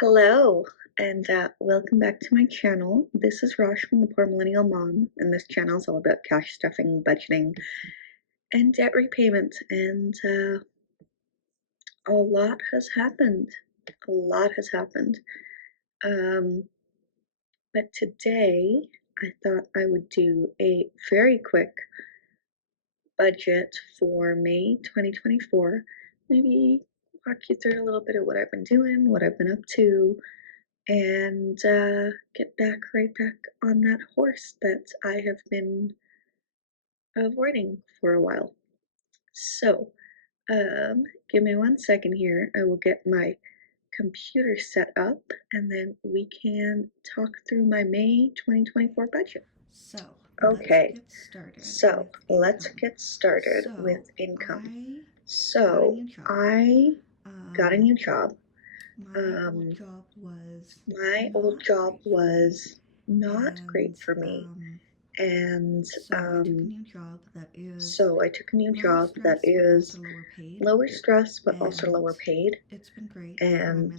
Hello, and welcome back to my channel. This is Rosh from the Poor Millennial Mom, and this channel is all about cash stuffing, budgeting, and debt repayment. And a lot has happened. A lot has happened. Um, but today, I thought I would do a very quick budget for May 2024. Maybe walk you through a little bit of what I've been doing, what I've been up to, and get right back on that horse that I have been avoiding for a while. So, give me 1 second here. I will get my computer set up and then we can talk through my May 2024 budget. So, Okay, let's income. get started So, with income. So, I got a new job. My old job was Not great for me. And so I took a new job that is lower stress but also lower paid. And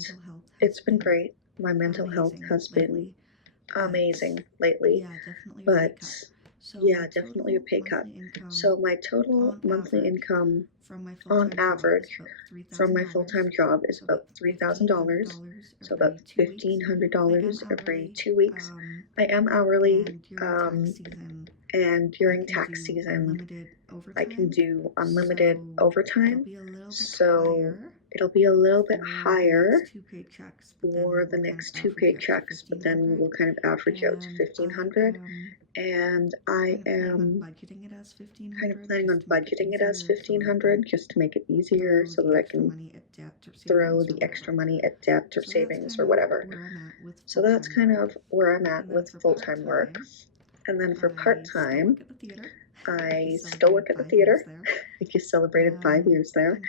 it's been great. My mental health has been amazing lately, but yeah, definitely a pay cut. So my total monthly income on average from my full-time job is about $3,000, so about $1,500 every 2 weeks. I am hourly, and during tax season, I can do unlimited overtime, so it'll be a little bit higher for the next two paychecks, but then we'll kind of average out to 1,500. And I am kind of planning on budgeting it as 1,500 just to make it easier so that I can throw the extra money at debt or savings or whatever. So that's kind of where I'm at with full-time work. And then for part-time, I still work at the theater. I just celebrated 5 years there.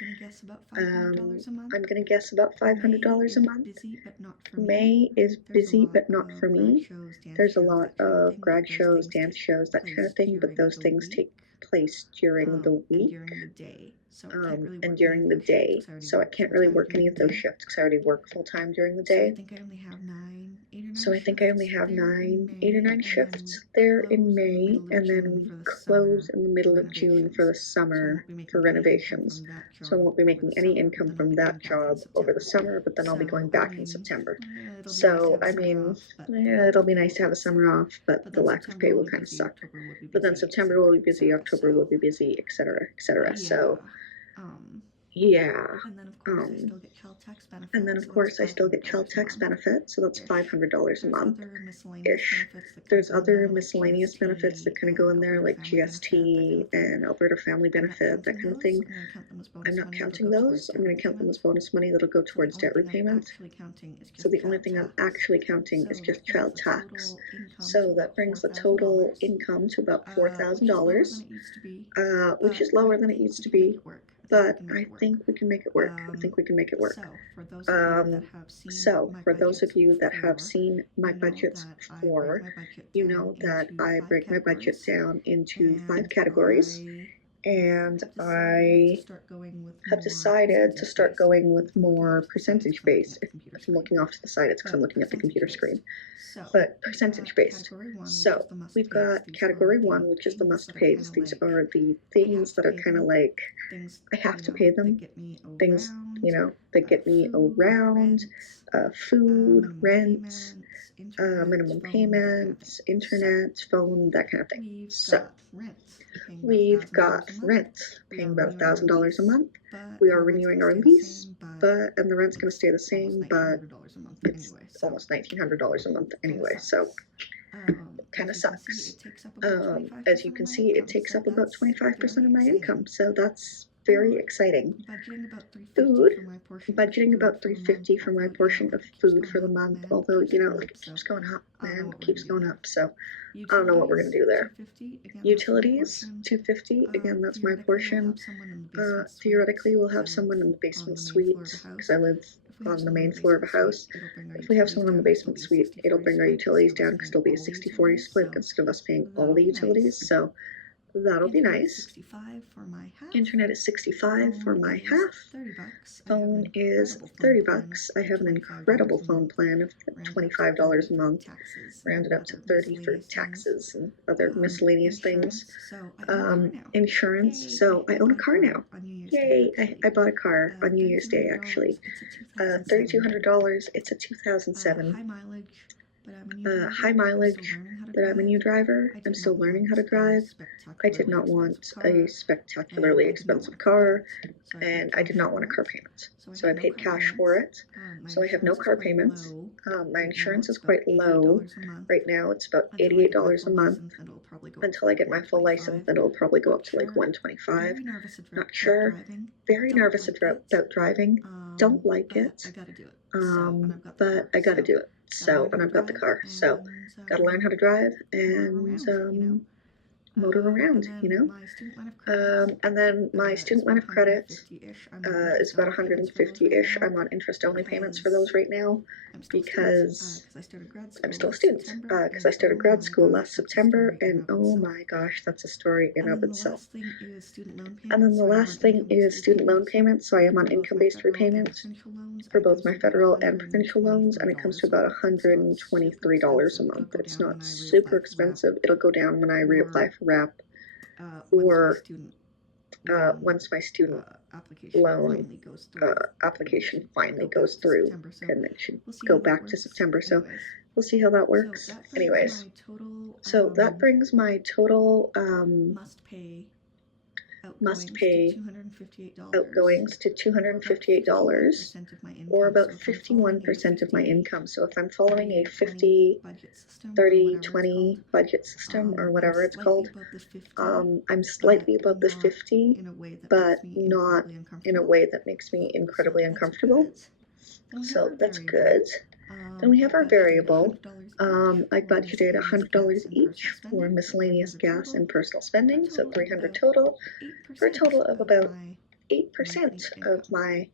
I'm going to guess about $500 a month. May is busy, but not for me. There's a lot of grad shows, dance shows, that kind of thing, but those things take place during the week and during the day. So I can't really work any of those shifts because I already work full-time during the day. So I think I only have 8 or 9 shifts there in May, and then we close in the middle of June for the summer for renovations. So I won't be making any income from that job over the summer, but then I'll be going back in September. So, I mean, it'll be nice to have a summer off, but the lack of pay will kind of suck. But then September will be busy, October will be busy, etc., etc. So, yeah. And then of course I still get child tax benefits, so that's $500 a month ish. There's other miscellaneous benefits that kind of go in there, like GST and Alberta Family Benefit, that kind of thing. I'm not counting those. I'm going to count them as bonus money that'll go towards debt repayment. So the only thing I'm actually counting is just child tax. So that brings the total income to about $4,000, which is lower than it used to be. But I think we can make it work. So for those of you that have seen my budgets before, you know that I break my budget down into 5 categories, and I have decided to start going with more percentage based. If I'm looking off to the side, it's because I'm looking at the computer screen. But percentage based. So we've got category 1, which is the must pays. These are the things that are kind of like I have to pay them. Things, that get me around, food, rent, minimum payments, internet, phone, that kind of thing. So we've got rent, paying about $1,000 a month. We are renewing our lease, and the rent's going to stay the same, but it's almost $1,900 a month anyway, so it kind of sucks. As you can see, it takes up about 25% of my income, so that's very exciting. Food, budgeting about $350 for my portion of food for the month, although, it keeps going up, man, it keeps going up, so I don't know what we're going to do there. Utilities, $250, again, that's my portion. Theoretically, we'll have someone in the basement suite, because I live on the main floor of a house. If we have someone in the basement suite, it'll bring our utilities down, because it'll be a 60-40 split instead of us paying all the utilities, so That'll be nice. 65 for my half. Internet is $65 for my half. $30. Phone is $30. I have an incredible phone plan of $25 a month, rounded up to 30 for taxes and other miscellaneous things. Insurance, so I own a car now. Yay, I bought a car on New Year's Day, actually. $3,200, it's a 2007. High mileage, but I'm a new driver. I'm still learning how to drive. I did not want a spectacularly expensive car, and I did not want a car payment. So I paid cash for it. So I have no car payments. My insurance is quite low. Right now it's about $88 a month. Until I get my full license, then it'll probably go up to like $125. Not sure. Very nervous about driving. Don't like it. But I gotta do it. So, and I've got the car, so gotta learn how to drive and motor around, and then my student line of credit is about 150-ish. I'm on interest-only payments for those right now because I'm still a student, because I started grad school last September, and oh my gosh, that's a story in of itself. And then the last thing is student loan payments, so I am on income-based repayments for both my federal and provincial loans, and it comes to about $123 a month. It's not super expensive. It'll go down when I reapply for RAP, or once my student loan application finally goes through, and it should go back to September. So we'll see how that works. Anyways, so that brings my total must pay outgoings to $258, or about 51% of my income. So if I'm following a 50-30-20 budget system, or whatever it's called, I'm slightly above the 50, but not in a way that makes me incredibly uncomfortable. So that's good. Then we have our variable. I budgeted $100 each for miscellaneous gas and personal spending, so $300 total, for a total of about 8% of my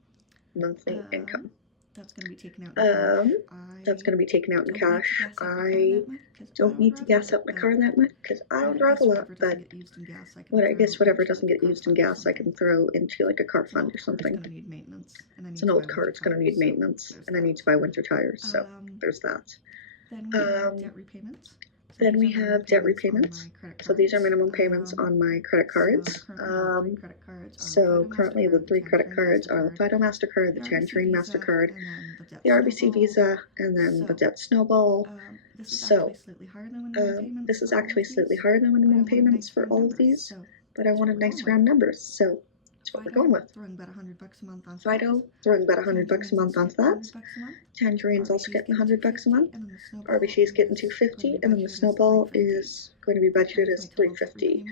monthly income. That's going to be taken out in cash. I don't need to gas up my car that much because I don't drive a lot, but I guess whatever doesn't get used in gas I can throw into like a car fund or something. It's an old car, it's going to need maintenance, and I need to buy winter tires, so there's that. Then we have debt repayments. So these are minimum payments on my credit cards. So currently the 3 credit cards are the Fido MasterCard, the Tangerine MasterCard, the RBC Visa, and then the Debt Snowball. So this is actually slightly higher than minimum payments for all of these, but I wanted nice round numbers, so that's what we're going with. Fido, throwing about $100 a month onto that. Tangerine's also getting $100 a month. RBC is getting $250, and then the Snowball is going to be budgeted as $350.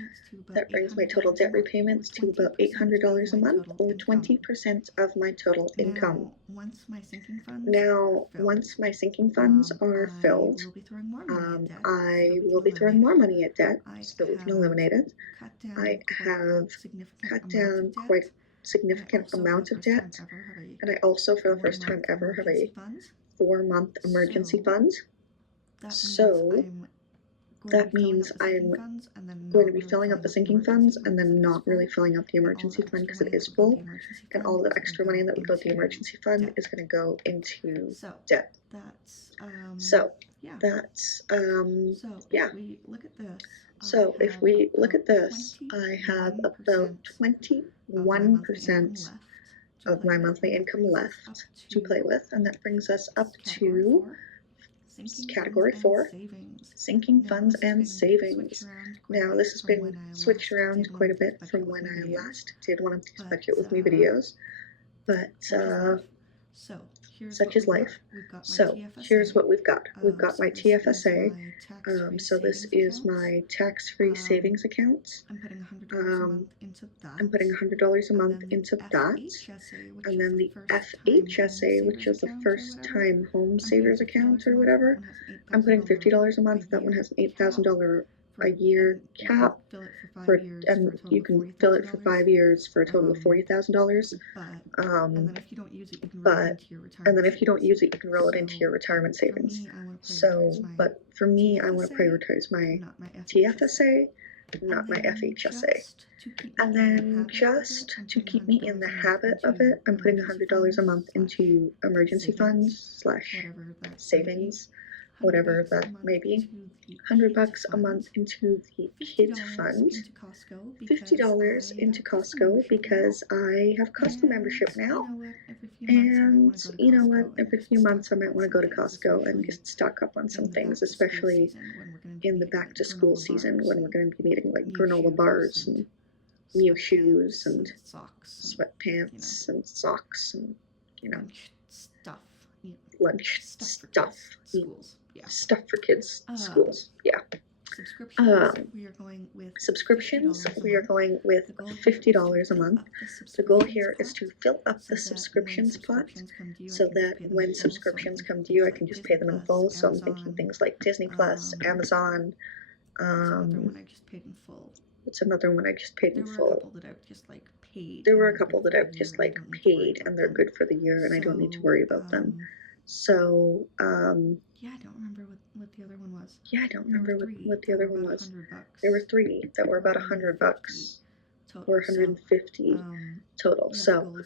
That brings my total debt repayments to about $800 a month, or 20% of my total income. Now, once my sinking funds are filled, I will be throwing more money at debt so that we can eliminate it. I have cut down quite a significant amount of debt, and I also, for the first time ever, have a 4-month emergency fund. So that means I'm going to be filling up the sinking funds and then not really filling up the emergency fund because it is full, and all the extra money that would go to the emergency fund is going to go into debt. So that's yeah. So if we look at this, I have about 21% of my monthly income left to play with, and that brings us up to category 4, sinking funds and savings. Now this has been switched around quite a bit from when I last did one of these budget with me videos, but such is life. So here's what we've got. We've got my TFSA. So this is my tax-free savings account. I'm putting $100 a month into that. And then the FHSA, which is the first time home savers account or whatever, I'm putting $50 a month. That one has an $8,000 a year cap, and you can fill it for 5 years for a total of $40,000. And then if you don't use it, you can roll it into your retirement savings. So, but for me, I want to prioritize my TFSA not my FHSA. And then just to keep me in the habit of it, I'm putting $100 a month into emergency funds slash savings, whatever that may be. $100 a month into the kids fund, $50 into Costco because I have Costco membership now. And you know what, every few months I might want to go to Costco and just stock up on some things, especially in the back to school season when we're going to be needing like granola bars and new shoes and sweatpants and socks and, you know, lunch stuff, stuff for kids, schools, yeah. Subscriptions, we are going with $50 a month. The goal here is to fill up the subscriptions pot so that when subscriptions come due, I can just pay them in full. So I'm thinking things like Disney Plus, Amazon. What's another one I just paid in full? There were a couple that I've just like paid and they're good for the year and I don't need to worry about them. So, yeah, I don't remember what the other one was. Yeah, I don't remember what the other one was. There were 3 that were about $100 or 150 total. So,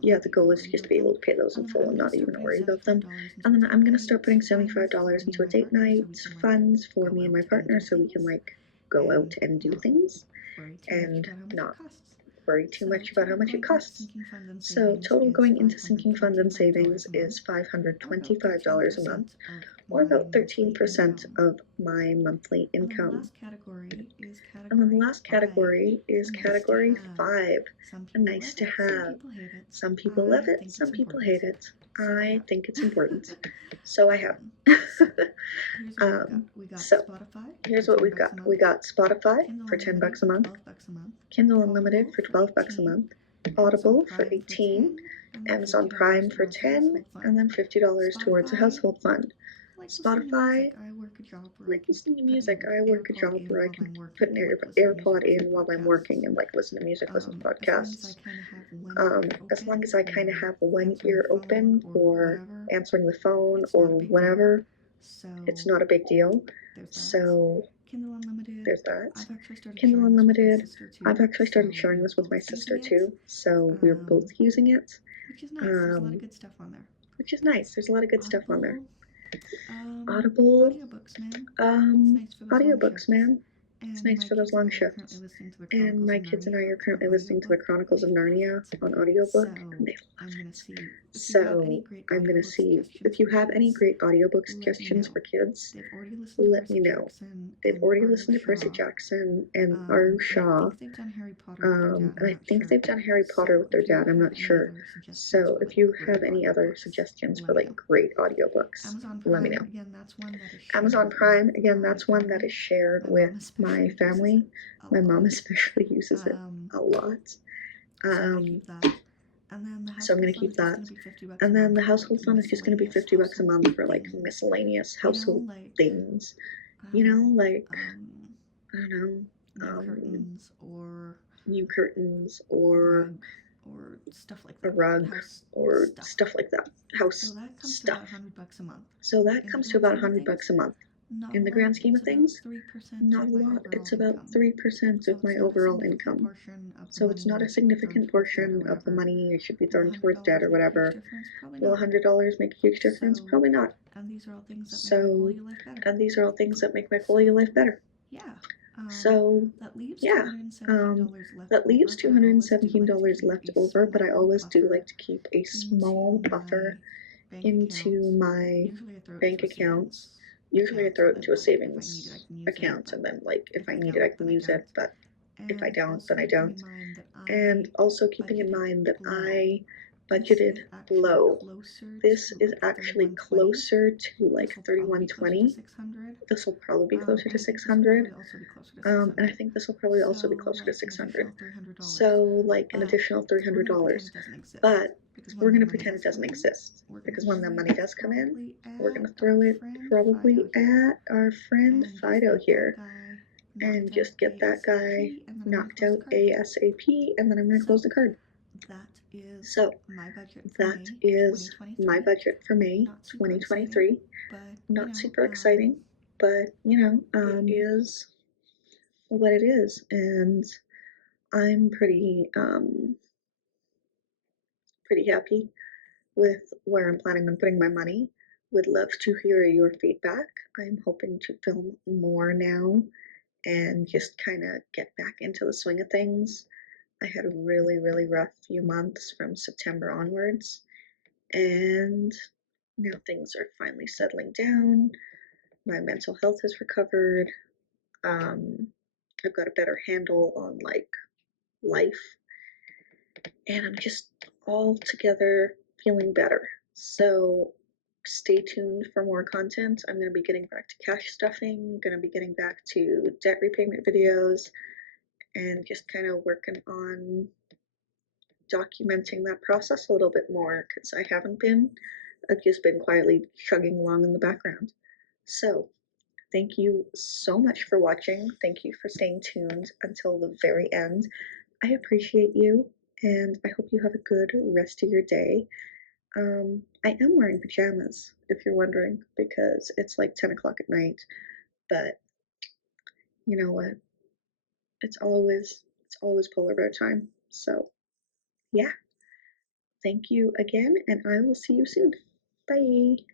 yeah, the goal is just to be able to pay those in full and not even worry about them. And then I'm gonna start putting $75 into a date night funds for me and my partner so we can like go out and do things and not worry too much about how much it costs. So total going into sinking fund and savings is $525 a month, or about 13% of my monthly income. And then the last category is category 5, a nice to have. Some people love it, some people hate it. I think it's important, so I have. So here's what we've got. We got Spotify for $10 a month, Kindle Unlimited for $12 a month, Audible for $18, Amazon Prime for $10, and then $50 towards a household fund. Spotify, I like listening to music. I work a job where I can put an AirPod in while I'm working and like listen to music, listen to podcasts. As long as I kind of have one ear open or answering the phone or whatever, it's not a big deal. So there's that. Kindle Unlimited. I've actually started sharing this with my sister too, so we're both using it. Which is nice. There's a lot of good stuff on there. Which is nice. There's a lot of good stuff on there. Audible. Audiobooks, man. It's nice for those long shifts. And my kids and I are currently listening to the Chronicles of Narnia on audiobook, and they love it. So I'm gonna see if you have any great audiobook suggestions for kids. Let me know. They've already listened to Percy Jackson and R. Shaw, and I think they've done Harry Potter with their dad. I'm not sure. So if you have any other suggestions for like great audiobooks, let me know. Amazon Prime, again, that's one that is shared with my family. My mom especially uses it a lot. So I'm going to keep that. And then the household fund is just going to be $50 a month for like miscellaneous household things. You know, like, I don't know, new curtains or stuff like that. A rug or stuff like that. House stuff. So that comes to about $100 a month. In the grand scheme of things, not a lot. It's about 3% of my overall income. So it's not a significant portion of the money I should be throwing towards debt or whatever. Will $100 make a huge difference? Probably not. So, and these are all things that make my quality of life better. So, yeah, that leaves $217 left over, but I always do like to keep a small buffer into my bank accounts. Usually I throw it into a savings account and then like if I need it I can use it, but if I don't then I don't. And also keeping in mind that I budgeted low. This is actually closer to like 3120. This will probably be closer to 600. And I think this will probably also be closer to 600. So like an additional $300. But we're going to pretend it doesn't exist, because when the money does come in, we're going to throw it probably at our friend Fido here and just get that guy knocked out ASAP, and then I'm going to close the card. So that is my budget for May 2023. Not super exciting, but you know, is what it is. And I'm pretty happy with where I'm planning on putting my money. Would love to hear your feedback. I'm hoping to film more now and just kind of get back into the swing of things. I had a really rough few months from September onwards, and now things are finally settling down. My mental health has recovered. Um, I've got a better handle on like life, and I'm just all together feeling better. So stay tuned for more content. I'm going to be getting back to cash stuffing, going to be getting back to debt repayment videos, and just kind of working on documenting that process a little bit more because I haven't been. I've just been quietly chugging along in the background. So, thank you so much for watching. Thank you for staying tuned until the very end. I appreciate you, and I hope you have a good rest of your day. I am wearing pajamas, if you're wondering, because it's like 10 o'clock at night, but you know what? It's always polar bear time. So, yeah, thank you again, and I will see you soon. Bye.